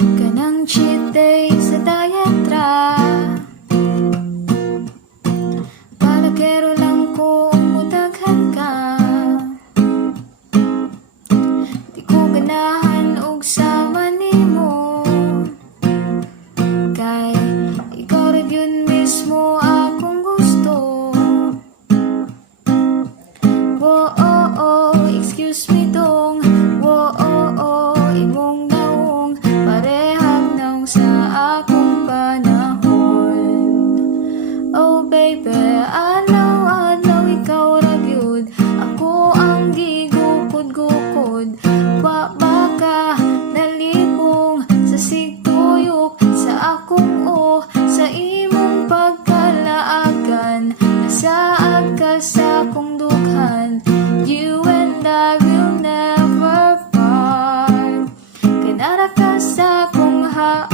Kanang cheat day sa diatra, palagero lang ko mudaghan ka. Di ko ganahan og sama nimo, kay ikaw rin yun mismo akong gusto. Excuse me dong, imong naong parehang naong sa akong panahon. Oh baby, alaw ikaw ra gyud, ako ang gigukod-gukod. Wa ba ka nalibong sa sigtuyok sa akong sa imong pagkalaagan, nasaad ka sa akong dughan. You and I will never part, kanara ka sa akong heart.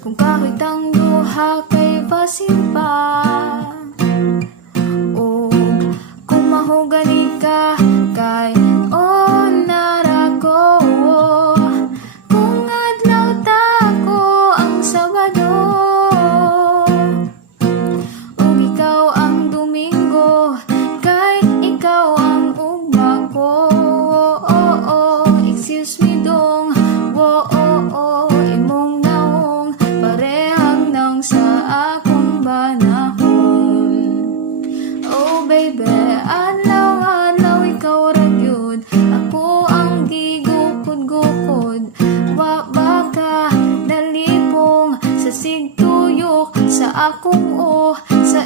Kung kahit ang duha kay pasimpa, o kung mahugani ka kay nara ko, kung adlaw ta ko ang Sabado, ug ikaw ang Domingo, kay ikaw ang ugma ko. Excuse me dong, imong naong parehang naong sa akong banahon. Oh baby, alaw ikaw ra gyud, ako ang gigukod-gukod. Wa ba ka nalibong sa sigtuyok sa akong sa